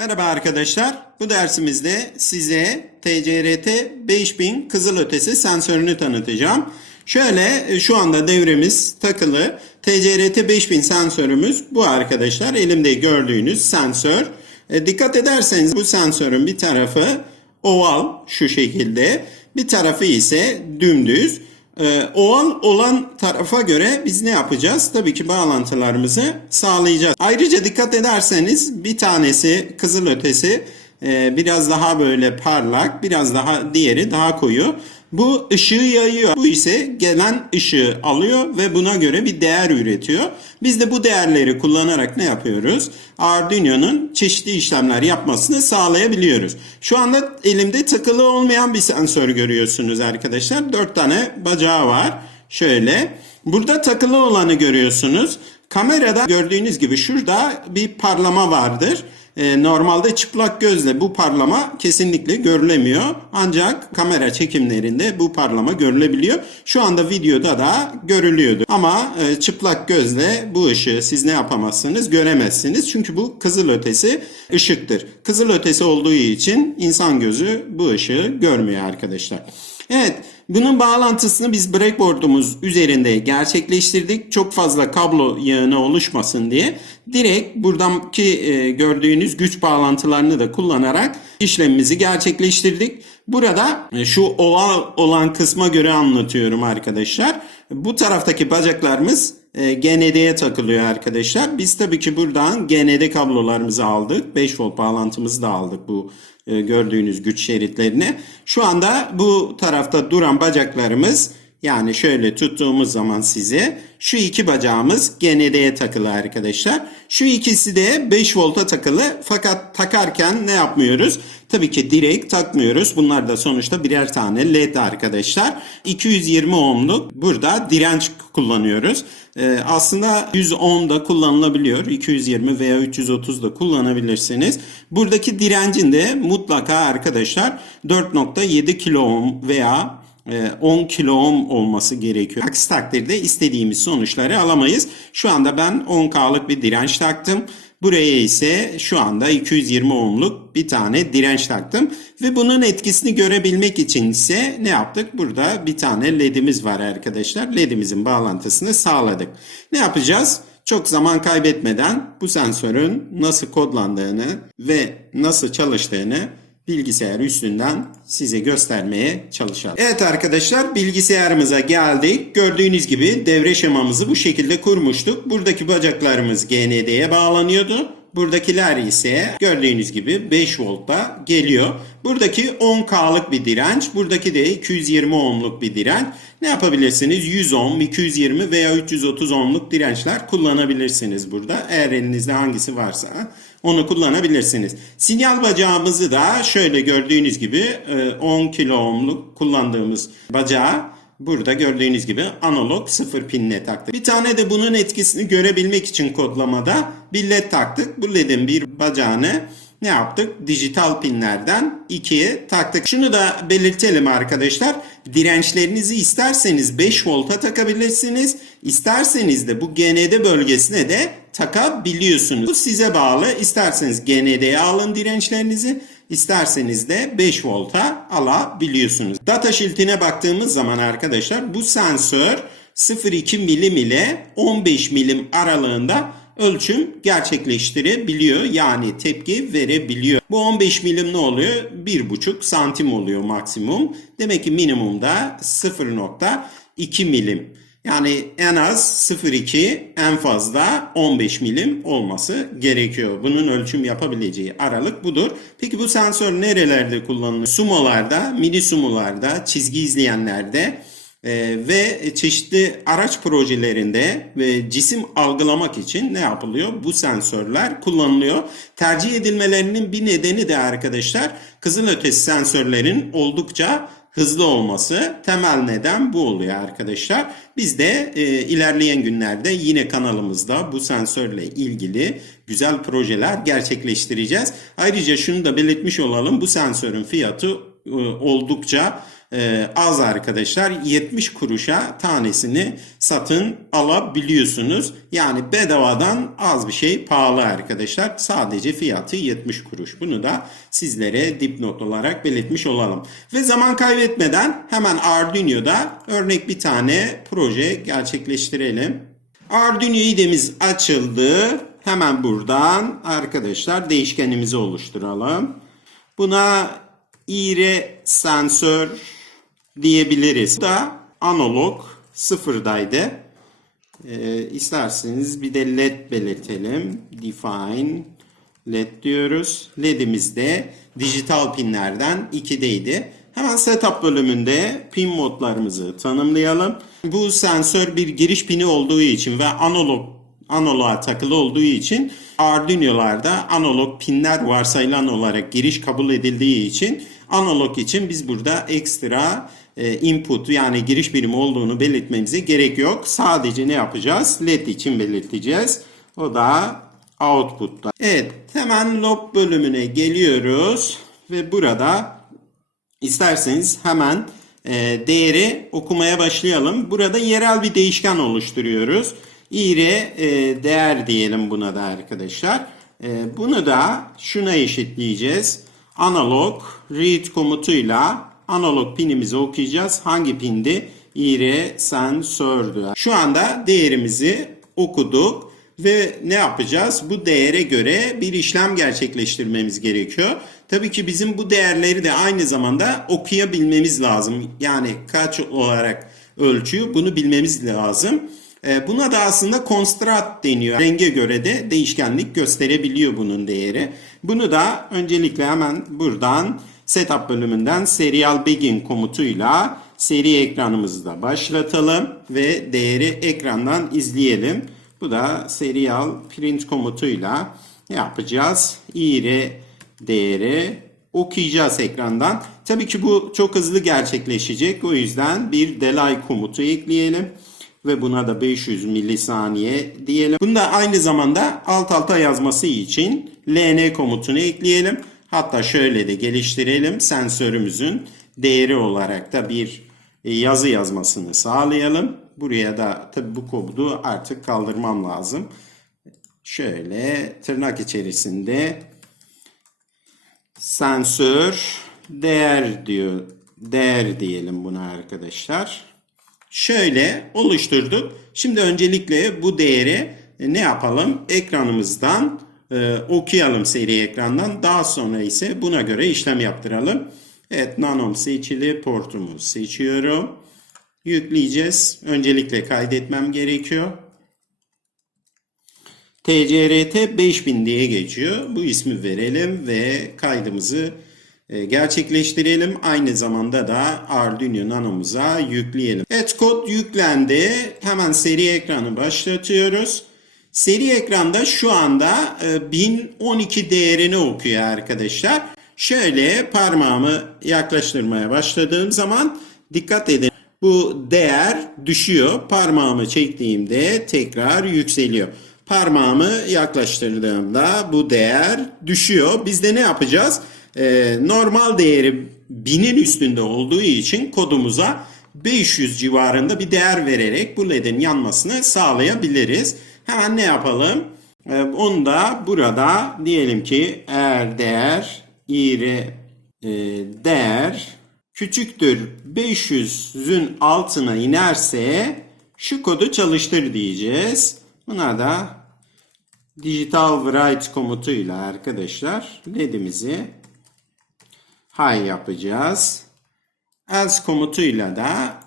Merhaba arkadaşlar. Bu dersimizde size TCRT 5000 kızılötesi sensörünü tanıtacağım. Şöyle e, şu anda devremiz takılı. TCRT 5000 sensörümüz bu arkadaşlar. Elimde gördüğünüz sensör. E, dikkat ederseniz bu sensörün bir tarafı oval şu şekilde. Bir tarafı ise dümdüz. Ee, oval olan tarafa göre biz ne yapacağız? Tabii ki bağlantılarımızı sağlayacağız. Ayrıca dikkat ederseniz bir tanesi kızılötesi e, biraz daha böyle parlak, biraz daha diğeri daha koyu. Bu ışığı yayıyor. Bu ise gelen ışığı alıyor ve buna göre bir değer üretiyor. Biz de bu değerleri kullanarak ne yapıyoruz? Arduino'nun çeşitli işlemler yapmasını sağlayabiliyoruz. Şu anda elimde takılı olmayan bir sensör görüyorsunuz arkadaşlar. 4 tane bacağı var. Şöyle. Burada takılı olanı görüyorsunuz. Kamerada gördüğünüz gibi şurada bir parlama vardır. Ee, normalde çıplak gözle bu parlama kesinlikle görülemiyor. Ancak kamera çekimlerinde bu parlama görülebiliyor. Şu anda videoda da görülüyordu. Ama e, çıplak gözle bu ışığı siz ne yapamazsınız? Göremezsiniz. Çünkü bu kızılötesi ışıktır. Kızılötesi olduğu için insan gözü bu ışığı görmüyor arkadaşlar. Evet, bunun bağlantısını biz breakboard'umuz üzerinde gerçekleştirdik. Çok fazla kablo yağına oluşmasın diye. Direkt buradaki e, gördüğünüz güç bağlantılarını da kullanarak işlemimizi gerçekleştirdik. Burada e, şu oval olan kısma göre anlatıyorum arkadaşlar. Bu taraftaki bacaklarımız e, GND'ye takılıyor arkadaşlar. Biz tabii ki buradan GND kablolarımızı aldık. 5 volt bağlantımızı da aldık bu e, gördüğünüz güç şeritlerine. Şu anda bu tarafta duran bacaklarımız yani şöyle tuttuğumuz zaman size şu iki bacağımız GND'ye takılı arkadaşlar. Şu ikisi de 5 volta takılı fakat takarken ne yapmıyoruz? Tabii ki direkt takmıyoruz. Bunlar da sonuçta birer tane led arkadaşlar. 220 ohmluk burada direnç kullanıyoruz. Ee, aslında 110 da kullanılabiliyor. 220 veya 330 da kullanabilirsiniz. Buradaki direncin de mutlaka arkadaşlar 4.7 kilo ohm veya 10 kilo ohm olması gerekiyor. Aksi takdirde istediğimiz sonuçları alamayız. Şu anda ben 10K'lık bir direnç taktım. Buraya ise şu anda 220 ohmluk bir tane direnç taktım. Ve bunun etkisini görebilmek için ise ne yaptık? Burada bir tane ledimiz var arkadaşlar. Ledimizin bağlantısını sağladık. Ne yapacağız? Çok zaman kaybetmeden bu sensörün nasıl kodlandığını ve nasıl çalıştığını bilgisayar üstünden size göstermeye çalışalım. Evet arkadaşlar bilgisayarımıza geldik. Gördüğünüz gibi devre şemamızı bu şekilde kurmuştuk. Buradaki bacaklarımız GND'ye bağlanıyordu. Buradakiler ise gördüğünüz gibi 5 voltta geliyor. Buradaki 10K'lık bir direnç. Buradaki de 220 ohmluk bir direnç. Ne yapabilirsiniz? 100 ohm, 220 veya 330 ohmluk dirençler kullanabilirsiniz burada. Eğer elinizde hangisi varsa onu kullanabilirsiniz. Sinyal bacağımızı da şöyle gördüğünüz gibi 10 kilo ohmluk kullandığımız bacağı Burada gördüğünüz gibi analog sıfır pinle taktık. Bir tane de bunun etkisini görebilmek için kodlamada bir led taktık. Bu ledin bir bacağını ne yaptık? Dijital pinlerden ikiye taktık. Şunu da belirtelim arkadaşlar. Dirençlerinizi isterseniz 5 volta takabilirsiniz. İsterseniz de bu GND bölgesine de takabiliyorsunuz. Bu size bağlı. İsterseniz GND'ye alın dirençlerinizi. İsterseniz de 5 volta alabiliyorsunuz. Data sheet'ine baktığımız zaman arkadaşlar bu sensör 0.2 milim ile 15 milim aralığında ölçüm gerçekleştirebiliyor. Yani tepki verebiliyor. Bu 15 milim ne oluyor? 1,5 santim oluyor maksimum. Demek ki minimumda 0.2 milim. Yani en az 0.2 en fazla 15 milim olması gerekiyor. Bunun ölçüm yapabileceği aralık budur. Peki bu sensör nerelerde kullanılıyor? Sumolarda, mini sumolarda, çizgi izleyenlerde e, ve çeşitli araç projelerinde ve cisim algılamak için ne yapılıyor? Bu sensörler kullanılıyor. Tercih edilmelerinin bir nedeni de arkadaşlar kızılötesi sensörlerin oldukça hızlı olması temel neden bu oluyor arkadaşlar. Biz de e, ilerleyen günlerde yine kanalımızda bu sensörle ilgili güzel projeler gerçekleştireceğiz. Ayrıca şunu da belirtmiş olalım bu sensörün fiyatı e, oldukça e, az arkadaşlar. 70 kuruşa tanesini satın alabiliyorsunuz. Yani bedavadan az bir şey pahalı arkadaşlar. Sadece fiyatı 70 kuruş. Bunu da sizlere dipnot olarak belirtmiş olalım. Ve zaman kaybetmeden hemen Arduino'da örnek bir tane proje gerçekleştirelim. Arduino IDE'miz açıldı. Hemen buradan arkadaşlar değişkenimizi oluşturalım. Buna ire sensör diyebiliriz. Bu da analog sıfırdaydı. Ee, isterseniz bir de led belirtelim. Define led diyoruz. Led'imiz de dijital pinlerden 2'deydi. Hemen setup bölümünde pin modlarımızı tanımlayalım. Bu sensör bir giriş pini olduğu için ve analog analoğa takılı olduğu için Arduino'larda analog pinler varsayılan olarak giriş kabul edildiği için analog için biz burada ekstra input yani giriş birimi olduğunu belirtmemize gerek yok. Sadece ne yapacağız? LED için belirteceğiz. O da output'ta. Evet hemen log bölümüne geliyoruz ve burada isterseniz hemen e, değeri okumaya başlayalım. Burada yerel bir değişken oluşturuyoruz. İre e, değer diyelim buna da arkadaşlar. E, bunu da şuna eşitleyeceğiz. Analog read komutuyla analog pinimizi okuyacağız. Hangi pindi? İre sensördü. Şu anda değerimizi okuduk ve ne yapacağız? Bu değere göre bir işlem gerçekleştirmemiz gerekiyor. Tabii ki bizim bu değerleri de aynı zamanda okuyabilmemiz lazım. Yani kaç olarak ölçüyor bunu bilmemiz lazım. E, Buna da aslında konstrat deniyor. Renge göre de değişkenlik gösterebiliyor bunun değeri. Bunu da öncelikle hemen buradan setup bölümünden serial begin komutuyla seri ekranımızı da başlatalım ve değeri ekrandan izleyelim. Bu da serial print komutuyla yapacağız? İre değeri okuyacağız ekrandan. Tabii ki bu çok hızlı gerçekleşecek. O yüzden bir delay komutu ekleyelim ve buna da 500 milisaniye diyelim. Bunda aynı zamanda alt alta yazması için ln komutunu ekleyelim. Hatta şöyle de geliştirelim. Sensörümüzün değeri olarak da bir yazı yazmasını sağlayalım. Buraya da tabi bu kodu artık kaldırmam lazım. Şöyle tırnak içerisinde sensör değer diyor. Değer diyelim buna arkadaşlar. Şöyle oluşturduk. Şimdi öncelikle bu değeri ne yapalım? Ekranımızdan e, okuyalım seri ekrandan. Daha sonra ise buna göre işlem yaptıralım. Evet nanom seçili portumu seçiyorum. Yükleyeceğiz. Öncelikle kaydetmem gerekiyor. TCRT 5000 diye geçiyor. Bu ismi verelim ve kaydımızı e, gerçekleştirelim. Aynı zamanda da Arduino Nano'muza yükleyelim. Evet kod yüklendi. Hemen seri ekranı başlatıyoruz. Seri ekranda şu anda e, 1012 değerini okuyor arkadaşlar. Şöyle parmağımı yaklaştırmaya başladığım zaman dikkat edin. Bu değer düşüyor. Parmağımı çektiğimde tekrar yükseliyor. Parmağımı yaklaştırdığımda bu değer düşüyor. Biz de ne yapacağız? Ee, normal değeri binin üstünde olduğu için kodumuza 500 civarında bir değer vererek bu ledin yanmasını sağlayabiliriz. Hemen ne yapalım? Ee, onu da burada diyelim ki eğer değer iri e, değer küçüktür 500'ün altına inerse şu kodu çalıştır diyeceğiz. Buna da digital write komutuyla arkadaşlar ledimizi high yapacağız. Else komutuyla da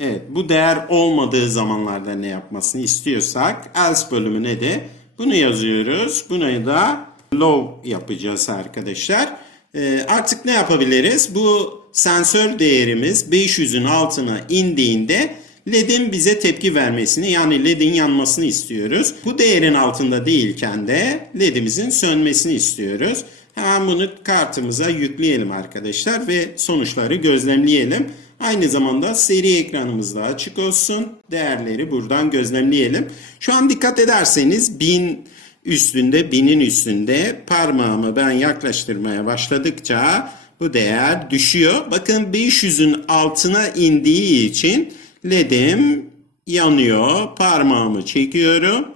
evet bu değer olmadığı zamanlarda ne yapmasını istiyorsak else bölümüne de bunu yazıyoruz. Buna da low yapacağız arkadaşlar. Ee, artık ne yapabiliriz? Bu sensör değerimiz 500'ün altına indiğinde LED'in bize tepki vermesini yani LED'in yanmasını istiyoruz. Bu değerin altında değilken de LED'imizin sönmesini istiyoruz. Hemen bunu kartımıza yükleyelim arkadaşlar ve sonuçları gözlemleyelim. Aynı zamanda seri ekranımız da açık olsun. Değerleri buradan gözlemleyelim. Şu an dikkat ederseniz 1000 üstünde, 1000'in üstünde parmağımı ben yaklaştırmaya başladıkça bu değer düşüyor. Bakın 500'ün altına indiği için LED'im yanıyor. Parmağımı çekiyorum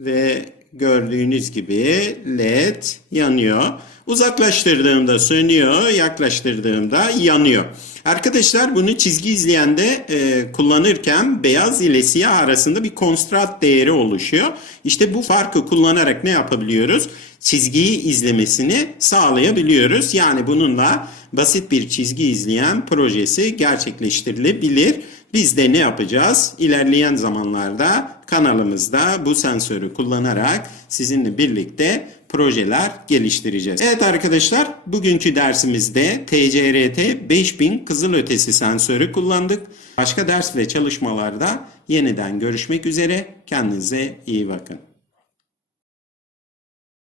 ve gördüğünüz gibi led yanıyor. Uzaklaştırdığımda sönüyor, yaklaştırdığımda yanıyor. Arkadaşlar bunu çizgi izleyende e, kullanırken beyaz ile siyah arasında bir konstrast değeri oluşuyor. İşte bu farkı kullanarak ne yapabiliyoruz? Çizgiyi izlemesini sağlayabiliyoruz. Yani bununla basit bir çizgi izleyen projesi gerçekleştirilebilir. Biz de ne yapacağız? İlerleyen zamanlarda kanalımızda bu sensörü kullanarak sizinle birlikte projeler geliştireceğiz. Evet arkadaşlar bugünkü dersimizde TCRT 5000 kızılötesi sensörü kullandık. Başka ders ve çalışmalarda yeniden görüşmek üzere. Kendinize iyi bakın.